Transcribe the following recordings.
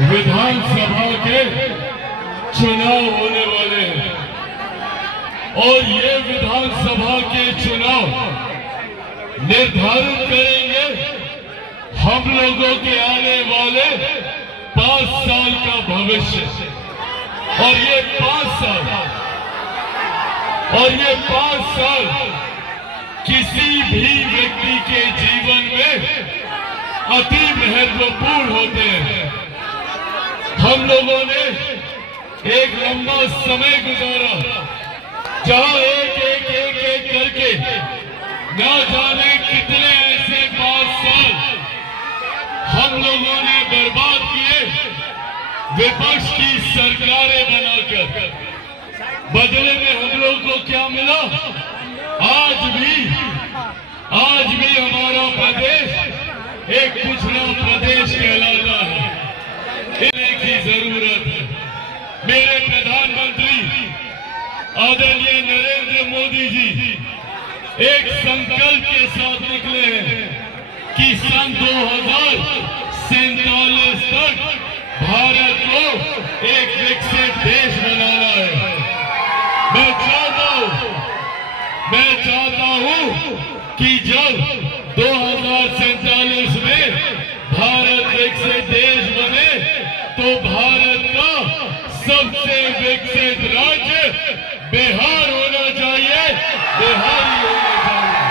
विधानसभा के चुनाव होने वाले हैं और ये विधानसभा के चुनाव निर्धारित करेंगे हम लोगों के आने वाले 5 साल का भविष्य। और ये 5 साल किसी भी व्यक्ति के जीवन में अति महत्वपूर्ण होते हैं। हम लोगों ने एक लंबा समय गुजारा जहां एक करके न जाने कितने ऐसे 5 साल हम लोगों ने बर्बाद किए विपक्ष की सरकारें बनाकर। बदले में हम लोग को क्या मिला? आज भी हमारा प्रदेश एक पिछड़ा प्रदेश कहलाता है। इन्हें की जरूरत है। मेरे प्रधानमंत्री आदरणीय नरेंद्र मोदी जी एक संकल्प के साथ निकले हैं कि सन 2047 तक भारत को एक विकसित देश बनाना है। मैं चाहता हूं कि जब 2047 में भारत विकसित देश बने तो भारत का सबसे विकसित राज्य बिहार होना चाहिए, बिहारी होना चाहिए।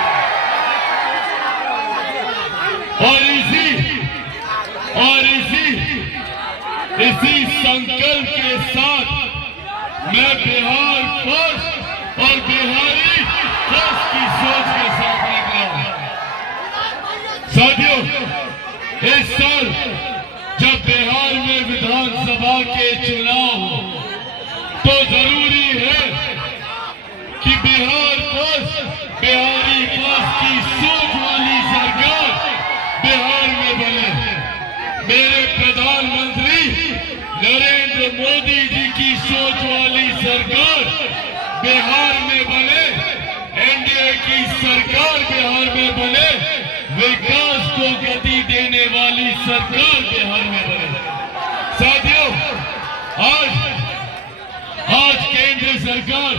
और इसी संकल्प के साथ मैं बिहार फर्स्ट और बिहारी फर्स्ट की सोच के साथ निकला। साथियों, इस साल जब बिहार में विधानसभा के चुनाव हो तो जरूरी है कि बिहार फर्स्ट बिहारी फर्स्ट की सोच वाली सरकार बिहार में बने। मेरे प्रधानमंत्री नरेंद्र मोदी जी की सोच वाली सरकार बिहार में बने, एनडीए की सरकार बिहार में बने, विकास को गति देने वाली सरकार बिहार में बने। साथियों, आज केंद्र सरकार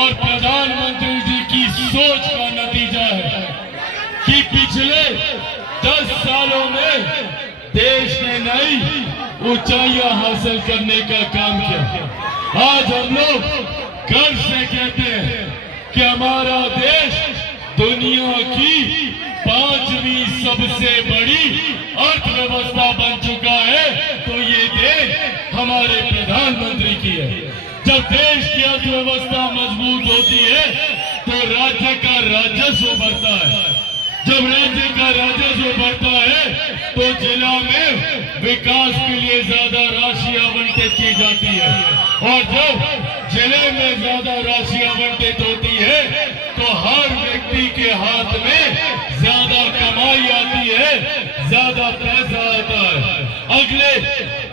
और प्रधानमंत्री जी की सोच का नतीजा है कि पिछले 10 सालों में देश ने नई ऊंचाइयां हासिल करने का काम किया। आज हम लोग गर्व से कहते हैं कि हमारा देश दुनिया की 5वीं सबसे बड़ी अर्थव्यवस्था बन चुका है। तो ये देश हमारे प्रधानमंत्री की है। जब देश की अर्थव्यवस्था मजबूत होती है तो राज्य का राजस्व बढ़ता है। जब राज्य का राजस्व बढ़ता है तो जिला में विकास के लिए ज्यादा राशि आवंटित की जाती है। और जब जिले में ज्यादा राशि आवंटित होती है तो हर व्यक्ति के हाथ में ज्यादा कमाई आती है, ज्यादा पैसा आता है। अगले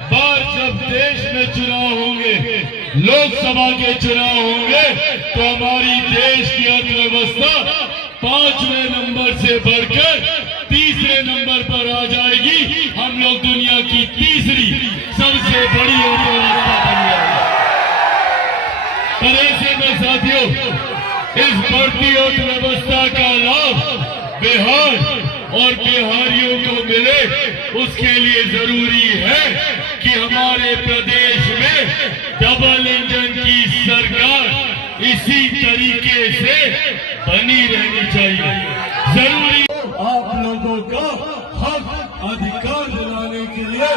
बार जब देश में चुनाव होंगे, लोकसभा के चुनाव होंगे, तो हमारी देश की अर्थव्यवस्था 5वें नंबर से बढ़कर 3रे नंबर पर आ जाएगी। हम लोग दुनिया की 3री सबसे बड़ी अर्थव्यवस्था बन जाएगी। पर ऐसे में साथियों, इस बढ़ती अर्थव्यवस्था का लाभ बिहार और बिहारियों को मिले, उसके लिए जरूरी है कि हमारे प्रदेश में डबल इंजन की सरकार इसी तरीके से बनी रहनी चाहिए। जरूरी आप लोगों का हक अधिकार दिलाने के लिए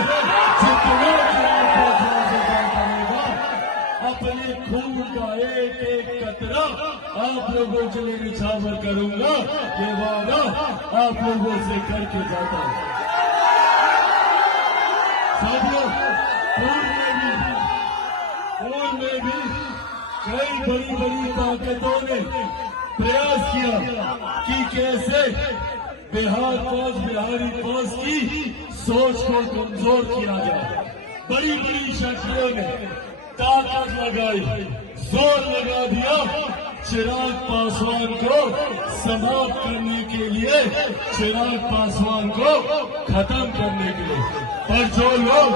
जितना अपने खून का एक कतरा आप लोगों के लिए निछावर करूंगा। ये वादा आप लोगों से करके जाता हूं। साथियों, पूर्व में भी कई बड़ी ताकतों ने प्रयास किया कि कैसे बिहार फौज बिहारी फौज की सोच को कमजोर किया जाए। बड़ी शक्तियों ने ताकत लगाई, जोर लगा दिया चिराग पासवान को समाप्त करने के लिए, चिराग पासवान को खत्म करने के लिए। पर जो लोग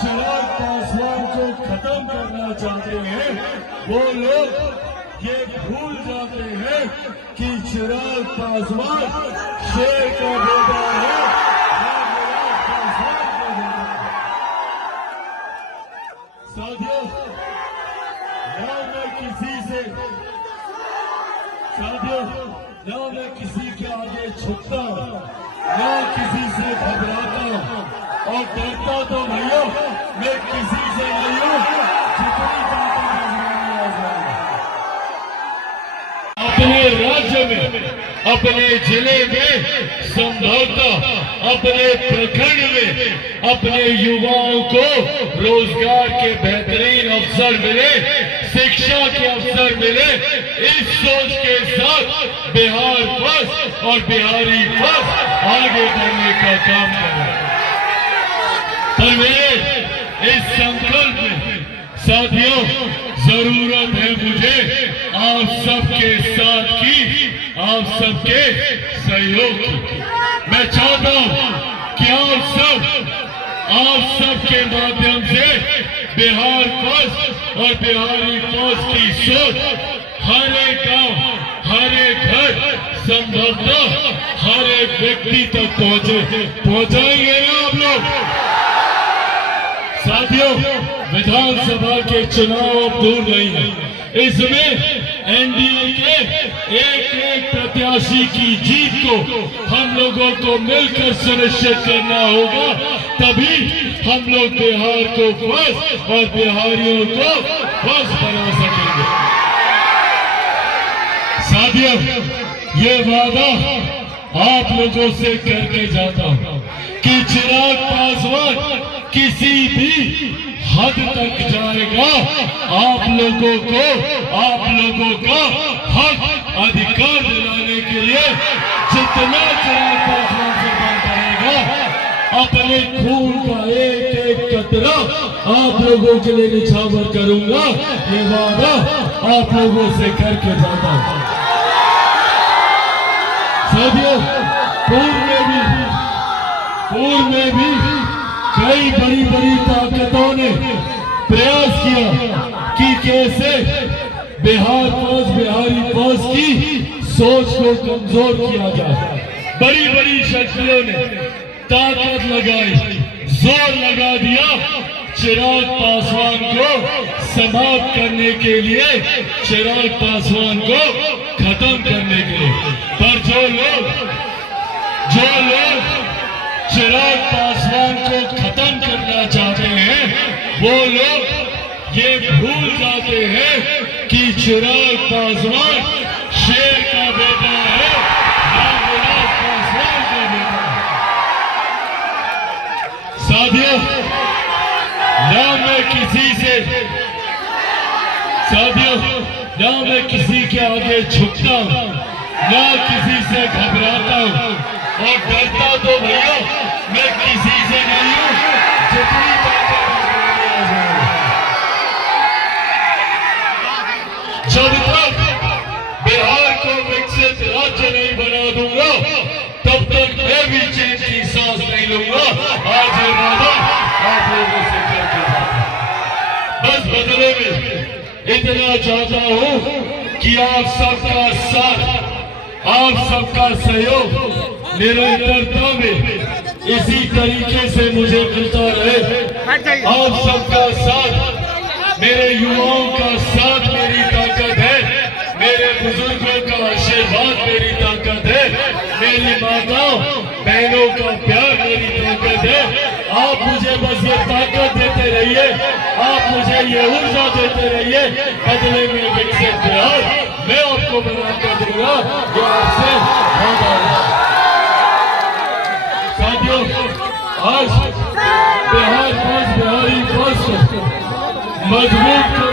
चिराग पासवान को खत्म करना चाहते हैं, वो लोग ये भूल जाते हैं कि चिराग पासवान शेर का बेटा है। साथियों, ना मैं किसी के आगे झुकता, ना किसी से घबराता और डरता तो नहीं हूं, मैं किसी से नहीं हूं। जितनी अपने राज्य में, अपने जिले में, संभवतः अपने प्रखंड में अपने युवाओं को रोजगार के बेहतरीन अवसर मिले, शिक्षा के अवसर मिले, इस सोच के साथ बिहार फर्स्ट और बिहारी फर्स्ट आगे बढ़ने का काम कर रहा है। पर मेरे इस संकल्प में साथियों, जरूरत है मुझे आप सबके साथ की, आप सबके सहयोग की। मैं चाहता हूं कि आप सबके माध्यम से बिहार फर्स्ट और बिहारी फर्स्ट की सोच हर एक गांव, हर एक घर, संभवतः हर एक व्यक्ति तक पहुंचाएंगे ना आप लोग। साथियों, विधानसभा के चुनाव अब दूर नहीं है। इसमें एनडीए के एक प्रत्याशी की जीत को हम लोगों को मिलकर सुनिश्चित करना होगा, तभी हम लोग बिहार को फर्स्ट और बिहारियों को फर्स्ट बना सकेंगे। साथियों, ये वादा आप लोगों से करके जाता हूं कि चिराग पासवान किसी भी हद तक जाएगा, आप लोगों का हक अधिकार दिलाने के लिए जितना चिराग पासवान से बन पाएगा, अपने खून का एक कतरा आप लोगों के लिए निछावर करूंगा। ये वादा आप लोगों से करके जाता हूं। साथियों, पूर्व में भी कई बड़ी ताकतों ने प्रयास किया कि कैसे बिहार फर्स्ट, बिहारी फर्स्ट की सोच को कमजोर किया जाए। बड़ी शक्तियों ने ताकत लगाई, जोर लगा दिया चिराग पासवान को समाप्त करने के लिए, चिराग पासवान को खत्म करने के लिए। पर जो लोग चिराग पासवान को खत्म करना चाहते हैं, वो लोग ये भूल जाते हैं कि चिराग पासवान शेर का बेटा है, रामविलास पासवान का बेटा है। साथियों, ना मैं किसी के आगे झुकता हूं, ना किसी से घबराता हूं और डरता तो भैया मैं किसी से नहीं हूं। जितनी जब तक बिहार को विकसित राज्य नहीं बना दूंगा, तब तक मैं भी चैन की सांस नहीं लूंगा। आज ये वादा आप लोगों से करके बस बदले में इतना चाहता हूं कि आप सबका साथ, आप सबका सहयोग निरंतरता में इसी तरीके से मुझे मिलता रहे। आप सबका साथ, मेरे युवाओं का साथ मेरी ताकत है, मेरे बुजुर्गों का आशीर्वाद मेरी ताकत है, मेरी माताओं बहनों का प्यार मेरी ताकत है। आप मुझे बस ये ताकत देते रहिए, आप मुझे ये ऊर्जा देते रहिए, बदले में विकसित बिहार मैं आपको बना कर दूंगा जो आपसे वादा है। साथियों, आज बिहार फर्स्ट, बिहारी फर्स्ट मजबूत